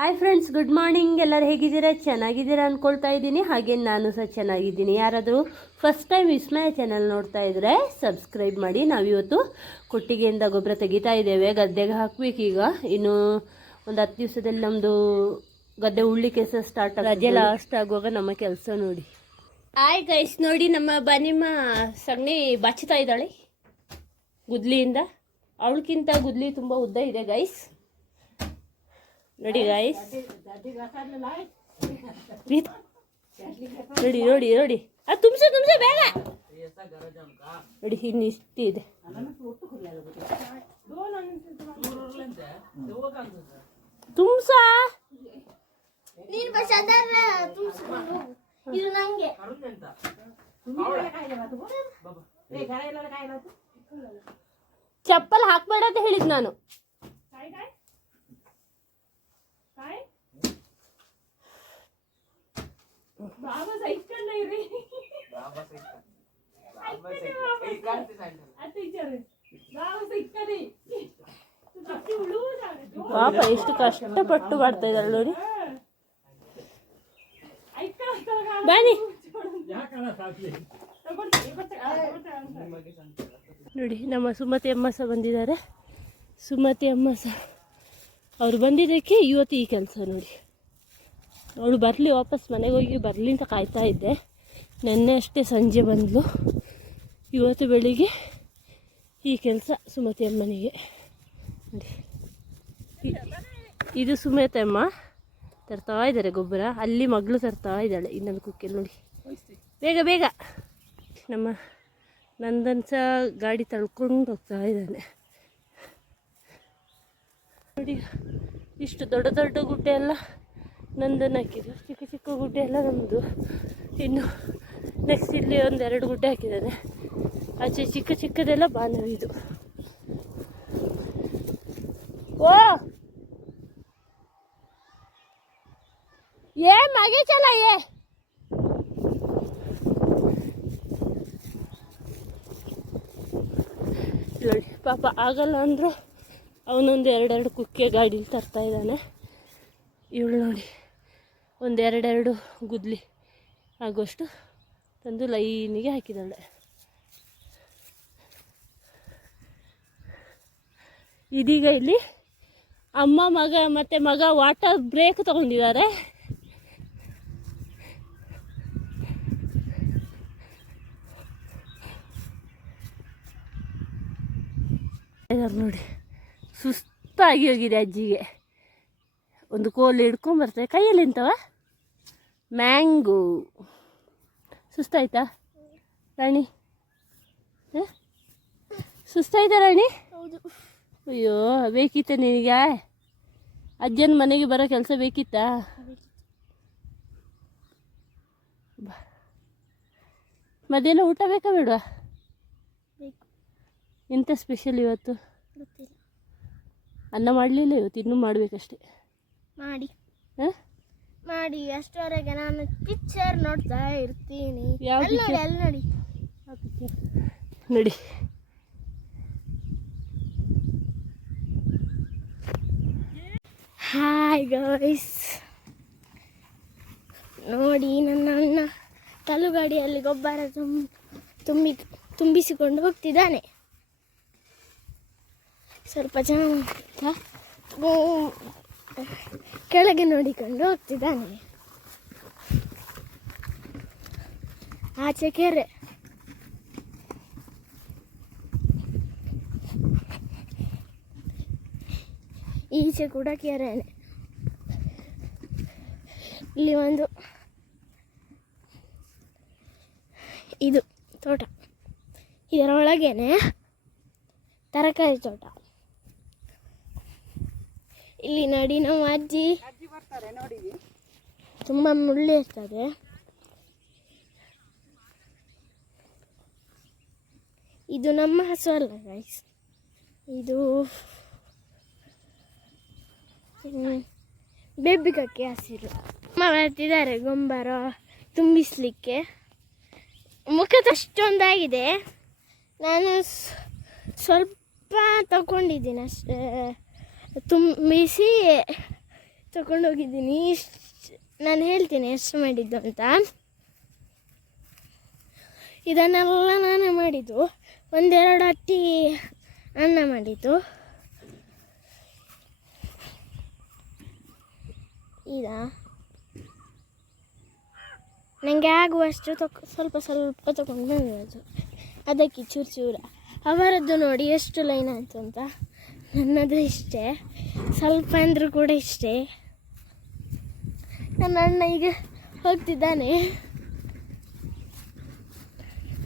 Hi friends, good morning. ಎಲ್ಲರೂ ಹೇಗಿದ್ದೀರಾ? ಚೆನ್ನಾಗಿದ್ದೀರಾ ಅಂದ್ಕೊಳ್ತಾ ಇದ್ದೀನಿ. ಹಾಗೆ ನಾನು ಸಹ ಚೆನ್ನಾಗಿದ್ದೀನಿ. ಯಾರಾದರೂ ಫಸ್ಟ್ ಟೈಮ್ ವಿಸ್ಮಯ ಚಾನಲ್ ನೋಡ್ತಾ ಇದ್ದರೆ ಸಬ್ಸ್ಕ್ರೈಬ್ ಮಾಡಿ. ನಾವಿವತ್ತು ಕೊಟ್ಟಿಗೆಯಿಂದ ಗೊಬ್ಬರ ತೆಗಿತಾ ಇದ್ದೇವೆ. ಗದ್ದೆಗೆ ಹಾಕಬೇಕೀಗ. ಇನ್ನು ಒಂದು 10 ದಿವಸದಲ್ಲಿ ನಮ್ಮದು ಗದ್ದೆ ಉಳ್ಳಿ ಕೆಲಸ ಸ್ಟಾರ್ಟ್. ರಜೆ ಲಾಸ್ಟ್ ಆಗುವಾಗ ನಮ್ಮ ಕೆಲಸ ನೋಡಿ. ಹಾಯ್ ಗೈಸ್, ನೋಡಿ ನಮ್ಮ ಬನಿಮ್ಮ ಸಗಣಿ ಬಚ್ಚುತ್ತಾ ಇದ್ದಾಳೆ ಗುದ್ಲಿಯಿಂದ. ಅವಳಕ್ಕಿಂತ ಗುದ್ಲಿ ತುಂಬ ಉದ್ದ ಇದೆ ಗೈಸ್. ನೋಡಿ ಗಾಯ್ಸ್, ನೋಡಿ ನೋಡಿ ನೋಡಿ, ಅದು ತುಂಬಿಸು ಬೇಗ ನೋಡಿ. ಇನ್ನಿಷ್ಟು ಇದೆ. ತುಂಬ್ಸ ಚಪ್ಪಲ್ ಹಾಕ್ಬೇಡ ಅಂತ ಹೇಳಿದ್ ನಾನು. ಪಾಪ ಎಷ್ಟು ಕಷ್ಟಪಟ್ಟು ಮಾಡ್ತಾ ಇದ್ದಾಳೆ ನೋಡಿ. ಬನ್ನಿ ನೋಡಿ, ನಮ್ಮ ಸುಮತಿ ಅಮ್ಮ ಸಹ ಬಂದಿದ್ದಾರೆ. ಸುಮತಿ ಅಮ್ಮ ಸಹ ಅವರು ಬಂದಿದ್ದಕ್ಕೆ ಇವತ್ತು ಈ ಕೆಲಸ ನೋಡಿ. ಅವಳು ಬರಲಿ, ವಾಪಸ್ ಮನೆಗೆ ಹೋಗಿ ಬರಲಿ ಅಂತ ಕಾಯ್ತಾ ಇದ್ದೆ. ನೆನ್ನೆ ಅಷ್ಟೇ ಸಂಜೆ ಬಂದಳು. ಇವತ್ತು ಬೆಳಿಗ್ಗೆ ಈ ಕೆಲಸ ಸುಮತಿ ಅಮ್ಮನಿಗೆ ನೋಡಿ. ಇದು ಸುಮತಿ ಅಮ್ಮ ತರ್ತಾ ಇದ್ದಾರೆ ಗೊಬ್ಬರ. ಅಲ್ಲಿ ಮಗಳು ತರ್ತಾ ಇದ್ದಾಳೆ ಇನ್ನೊಂದು ಕುಕ್ಕೆಲ್ಲಿ ನೋಡಿ. ಬೇಗ ಬೇಗ. ನಮ್ಮ ನಂದನ್ ಸಹ ಗಾಡಿ ತಳ್ಕೊಂಡು ಹೋಗ್ತಾ ಇದ್ದಾನೆ ನೋಡಿ. ಇಷ್ಟು ದೊಡ್ಡ ದೊಡ್ಡ ಗುಡ್ಡೆ ಎಲ್ಲ ನಂದನ್ ಹಾಕಿದ್ದು, ಚಿಕ್ಕ ಚಿಕ್ಕ ಗುಡ್ಡೆ ಎಲ್ಲ ನಮ್ಮದು. ಇನ್ನು ನೆಕ್ಸ್ಟ್ ಇಲ್ಲಿ 1-2 ಗುಡ್ಡೆ ಹಾಕಿದ್ದಾನೆ. ಆಚೆ ಚಿಕ್ಕ ಚಿಕ್ಕದೆಲ್ಲ ಬಾನವಿದು. ಓ ಏ ಮಗೆ ಚಲ ಏ ನೋಡಿ. ಪಾಪ ಆಗಲ್ಲ ಅಂದರೂ ಅವನೊಂದು 2 ಕುಕ್ಕೆ ಗಾಡೀಲಿ ತರ್ತಾ ಇದ್ದಾನೆ. ಇವಳು ನೋಡಿ, 1-2 ಗುದ್ಲಿ ಆಗುವಷ್ಟು ತಂದು ಲೈನಿಗೆ ಹಾಕಿದ್ದಾಳೆ. ಇದೀಗ ಇಲ್ಲಿ ಅಮ್ಮ ಮಗ ವಾಟರ್ ಬ್ರೇಕ್ ತಗೊಂಡಿದ್ದಾರೆ. ನೋಡಿ, ಸುಸ್ತಾಗಿ ಹೋಗಿದೆ ಅಜ್ಜಿಗೆ. ಒಂದು ಕೋಲು ಹಿಡ್ಕೊಂಬರ್ತೇವೆ ಕೈಯಲ್ಲಿ. ಇಂಥವ ಮ್ಯಾಂಗೋ. ಸುಸ್ತಾಯ್ತಾ ರಾಣಿ? ಸುಸ್ತಾಯ್ತಾ ರಾಣಿ? ಅಯ್ಯೋ, ಬೇಕಿತ್ತ ನಿನಗೆ? ಅಜ್ಜನ ಮನೆಗೆ ಬರೋ ಕೆಲಸ ಬೇಕಿತ್ತಾ? ಮಧ್ಯಾಹ್ನ ಊಟ ಬೇಕಾ ಬೇಡವಾ? ಎಂಥ ಸ್ಪೆಷಲ್ ಇವತ್ತು? ಅನ್ನ ಮಾಡಲಿಲ್ಲ ಇವತ್ತು, ಇನ್ನೂ ಮಾಡಬೇಕಷ್ಟೆ. ಮಾಡಿ ಅಷ್ಟರವರೆಗೆ ನಾನು ಪಿಕ್ಚರ್ ನೋಡ್ತಾ ಇರ್ತೀನಿ. ನೋಡಿ ನೋಡಿ. ಹಾಯ್ ಗೈಸ್, ನೋಡಿ ನನ್ನ ಅಣ್ಣ ತಲುಗಾಡಿಯಲ್ಲಿ ಗೊಬ್ಬರ ತುಂಬಿಸಿಕೊಂಡು ಹೋಗ್ತಿದ್ದಾನೆ. ಸ್ವಲ್ಪ ಜನ ಕೆಳಗೆ ನೋಡಿಕೊಂಡು ಹೋಗ್ತಿದ್ದಾನೆ. ಆಚೆ ಕೆರೆ. ಈಚೆ ಕೂಡ ಕೆರೆನೆ. ಇಲ್ಲಿ ಒಂದು ಇದು ತೋಟ, ಇದರ ಒಳಗೇನೆ ತರಕಾರಿ ತೋಟ. ಇಲ್ಲಿ ನೋಡಿ, ನಮ್ಮ ಅಜ್ಜಿ ತುಂಬ ಮುಳ್ಳು ಇರ್ತದೆ. ಇದು ನಮ್ಮ ಹಸು ಅಲ್ಲ ಗೈಸ್, ಇದು ಬೇಬಿಕಕ್ಕೆ ಹಸಿರು. ಅಮ್ಮ ಬರ್ತಿದ್ದಾರೆ ಗೊಬ್ಬರ ತುಂಬಿಸ್ಲಿಕ್ಕೆ. ಮುಖದ ಅಷ್ಟೊಂದಾಗಿದೆ. ನಾನು ಸ್ವಲ್ಪ ತಗೊಂಡಿದ್ದೀನಿ ಅಷ್ಟೇ. ತುಂಬಿಸಿ ತಗೊಂಡೋಗಿದ್ದೀನಿ. ನಾನು ಹೇಳ್ತೀನಿ ಎಷ್ಟು ಮಾಡಿದ್ದು ಅಂತ. ಇದನ್ನೆಲ್ಲ ನಾನೇ ಮಾಡಿದ್ದು. ಒಂದೆರಡು ಅಟ್ಟಿ ಅನ್ನ ಮಾಡಿದ್ದು. ನನಗೆ ಆಗುವಷ್ಟು ಸ್ವಲ್ಪ ಸ್ವಲ್ಪ ತಗೊಂಡು ಬಂದಿರೋದು. ಅದಕ್ಕೆ ಚೂರು ಚೂರ ಅವರದ್ದು ನೋಡಿ ಎಷ್ಟು ಲೈನ್ ಆಯಿತು ಅಂತ. ನನ್ನದು ಇಷ್ಟೇ, ಸ್ವಲ್ಪ ಅಂದರೂ ಕೂಡ ಇಷ್ಟೇ. ನನ್ನ ಅಣ್ಣ ಈಗ ಹೋಗ್ತಿದ್ದಾನೆ.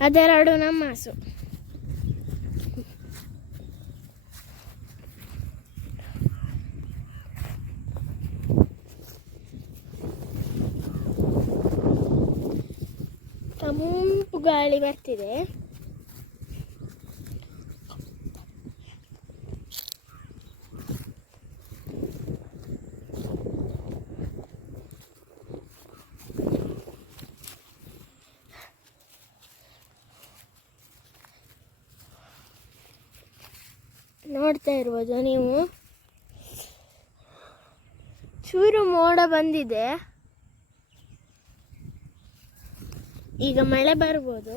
ಅದೆರಡು ನಮ್ಮ ಹಸು. ತಂಪು ಗಾಳಿ ಬರ್ತಿದೆ. ನೋಡ್ತಾ ಇರ್ಬೋದು ನೀವು, ಚೂರು ಮೋಡ ಬಂದಿದೆ. ಈಗ ಮಳೆ ಬರ್ಬೋದು.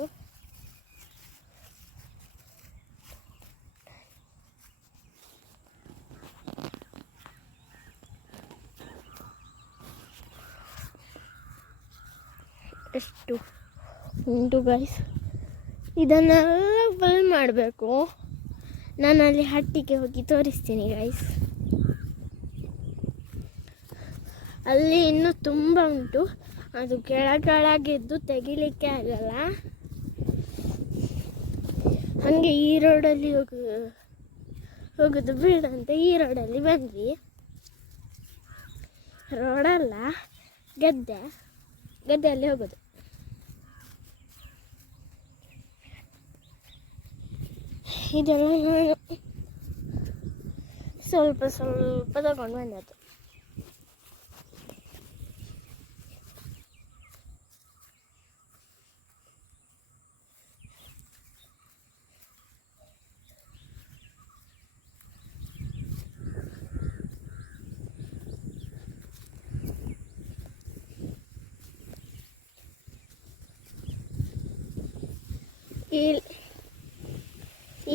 ಎಷ್ಟು ಉಂಟು ಗೈಸ್. ಇದನ್ನೆಲ್ಲ ಫುಲ್ ಮಾಡಬೇಕು. ನಾನು ಅಲ್ಲಿ ಹಟ್ಟಿಗೆ ಹೋಗಿ ತೋರಿಸ್ತೀನಿ ಗೈಸ್. ಅಲ್ಲಿ ಇನ್ನೂ ತುಂಬ ಉಂಟು. ಅದು ಕೆಳಗೆದ್ದು ತೆಗಿಲಿಕ್ಕೆ ಆಗಲ್ಲ. ಹಾಗೆ ಈ ರೋಡಲ್ಲಿ ಹೋಗೋದು ಬೇಡ ಅಂತ ಈ ರೋಡಲ್ಲಿ ಬಂದ್ವಿ. ರೋಡಲ್ಲ, ಗದ್ದೆಯಲ್ಲಿ ಹೋಗೋದು. ಇದೆಲ್ಲ ನಾನು ಸ್ವಲ್ಪ ಸ್ವಲ್ಪ ತಗೊಂಡು ಬಂದದ್ದು.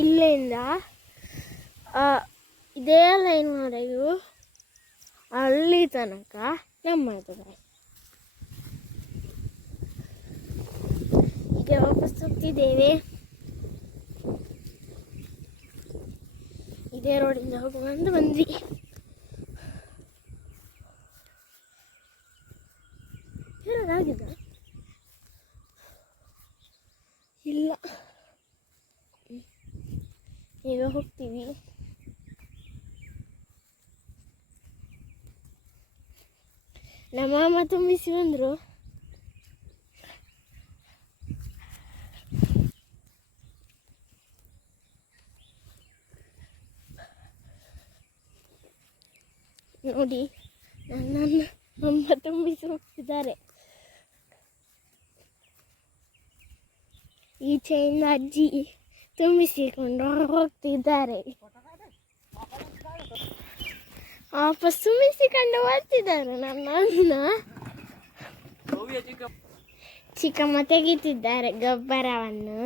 ಇಲ್ಲಿಂದ ಇದೇ ಲೈನ್ವರೆಗೂ ಅಲ್ಲಿ ತನಕ ನಮ್ಮದು. ಈಗ ವಾಪಸ್ ಹೋಗ್ತಿದ್ದೇವೆ. ಇದೇ ರೋಡಿಂದ ಹೋಗುವಂತ ಬಂದ್ವಿ. ಹೇಳೋದಾಗಿದ ಇಲ್ಲ, ಈಗ ಹೋಗ್ತೀವಿ. ನಮ್ಮ ಮಾಮ ತುಂಬಿಸಿ ಬಂದರು. ನೋಡಿ, ನನ್ನನ್ನು ಅಮ್ಮ ತುಂಬಿಸಿ ಹೋಗ್ತಿದ್ದಾರೆ. ಈಚೆಯಿಂದ ಅಜ್ಜಿ ತುಂಬಿಸಿಕೊಂಡು ಹೋಗ್ತಿದ್ದಾರೆ. ವಾಪಸ್ ತುಂಬಿಸಿಕೊಂಡು ಬರ್ತಿದ್ದಾರೆ. ನನ್ನ ಚಿಕ್ಕಮ್ಮ ತೆಗಿತಿದ್ದಾರೆ ಗೊಬ್ಬರವನ್ನು.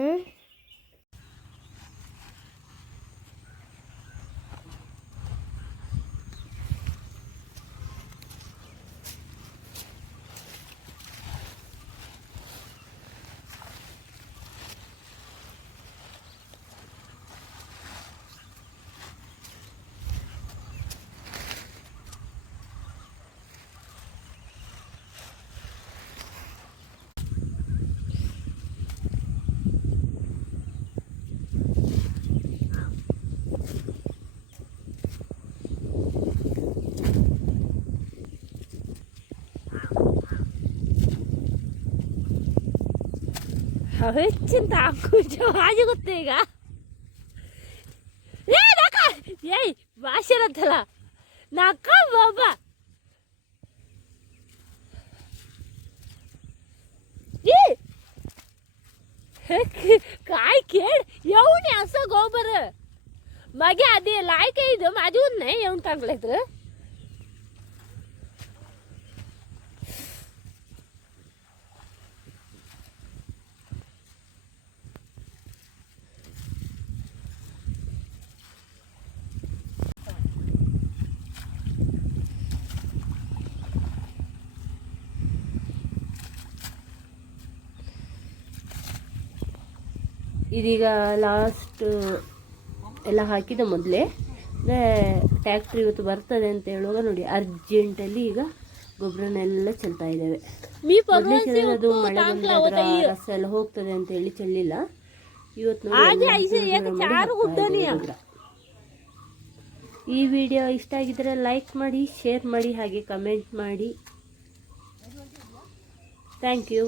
ಹೆಚ್ಚಿನ ತಾಕು ಆಗುತ್ತೆ ಈಗ. ಏಯ್ ಭಾಷೆರತ್ತಲ್ಲ ನಕ್ಕ ಬಾಬಾ. काय खेळ येऊन असं गोबर मागे आधी लाय काही माझी नाही येऊन टाकलं तर ಇದೀಗ ಲಾಸ್ಟ್ ಎಲ್ಲ ಹಾಕಿದ ಮೊದಲೇ ಟ್ಯಾಕ್ಟ್ರಿ ಇವತ್ತು ಬರ್ತದೆ ಅಂತ ಹೇಳುವಾಗ ನೋಡಿ ಅರ್ಜೆಂಟಲ್ಲಿ ಈಗ ಗೊಬ್ಬರನೆಲ್ಲ ಚೆಲ್ತಾ ಇದ್ದೇವೆ. ಮೊದಲೇ ಚೆಲ್ಲಿದ್ರೆ ಅದು ಮಳೆ ಬಂದಾಗ ರಸ ಎಲ್ಲ ಹೋಗ್ತದೆ ಅಂತ ಹೇಳಿ ಚೆಲ್ಲಿಲ್ಲ. ಇವತ್ತು ಈ ವಿಡಿಯೋ ಇಷ್ಟ ಆಗಿದ್ರೆ ಲೈಕ್ ಮಾಡಿ, ಶೇರ್ ಮಾಡಿ, ಹಾಗೆ ಕಮೆಂಟ್ ಮಾಡಿ. Thank you.